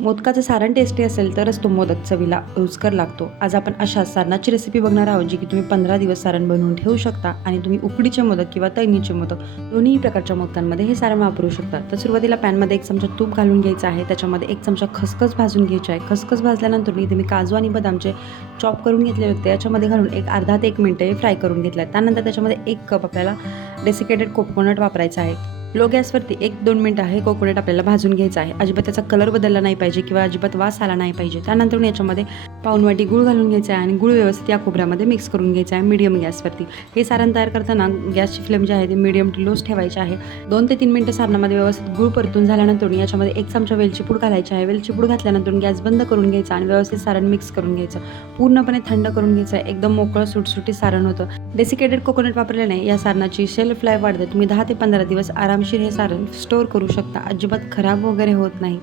मोदकाचं सारण टेस्टी असेल तरच तो मोदक चवीला रुचकर लागतो. आज आपण अशाच सारणाची रेसिपी बघणार आहोत, जी की तुम्ही 15 दिवस सारण बनवून ठेवू शकता आणि तुम्ही उकडीचे मोदक किंवा तळणीचे मोदक दोन्ही प्रकारच्या मोदकांमध्ये हे सारण वापरू शकता. तर सुरुवातीला पॅनमध्ये 1 चमचा तूप घालून घ्यायचं आहे. त्याच्यामध्ये 1 चमचा खसखस भाजून घ्यायची आहे. खसखस भाजल्यानंतर इथे मी काजू आणि बदामचे चॉप करून घेतलेले होते. याच्यामध्ये घालून एक अर्धा ते 1 मिनिट हे फ्राय करून घेतलं आहे. त्यानंतर त्याच्यामध्ये 1 कप आपल्याला डेसिकेटेड कोकोनट वापरायचा आहे. लो गॅसवरती 1-2 मिनिटं हे कोकोनट आपल्याला भाजून घ्यायचं आहे. अजिबात त्याचा कलर बदलला नाही पाहिजे किंवा अजिबात वास आला नाही पाहिजे. त्यानंतर याच्यामध्ये पाऊण वाटी गूळ घालून घ्यायचा आहे आणि गूळ व्यवस्थित या खोबऱ्यामध्ये मिक्स करून घ्यायचं आहे मीडियम गॅसवरती. हे सारण तयार करताना गॅसची फ्लेम जी आहे ती मीडियम टू लोच ठेवायची आहे. 2 ते 3 मिनिटं सारणामध्ये व्यवस्थित गूळ परतून झाल्यानंतर याच्यामध्ये 1 चमचा वेलची पूड घालायची आहे. वेलची पूड घातल्यानंतर गॅस बंद करून घ्यायचा आणि व्यवस्थित सारण मिक्स करून घ्यायचं. पूर्णपणे थंड करून घ्यायचं आहे. एकदम मोकळं सुटसुटीत सारण होतं. डेसिकेटेड कोकोनट वापरल्याने या सारणाची शेल्फ लाईफ वाढते. तुम्ही 10 ते 15 दिवस आरामशीर हे सारण स्टोअर करू शकता. अजिबात खराब वगैरे होत नाही.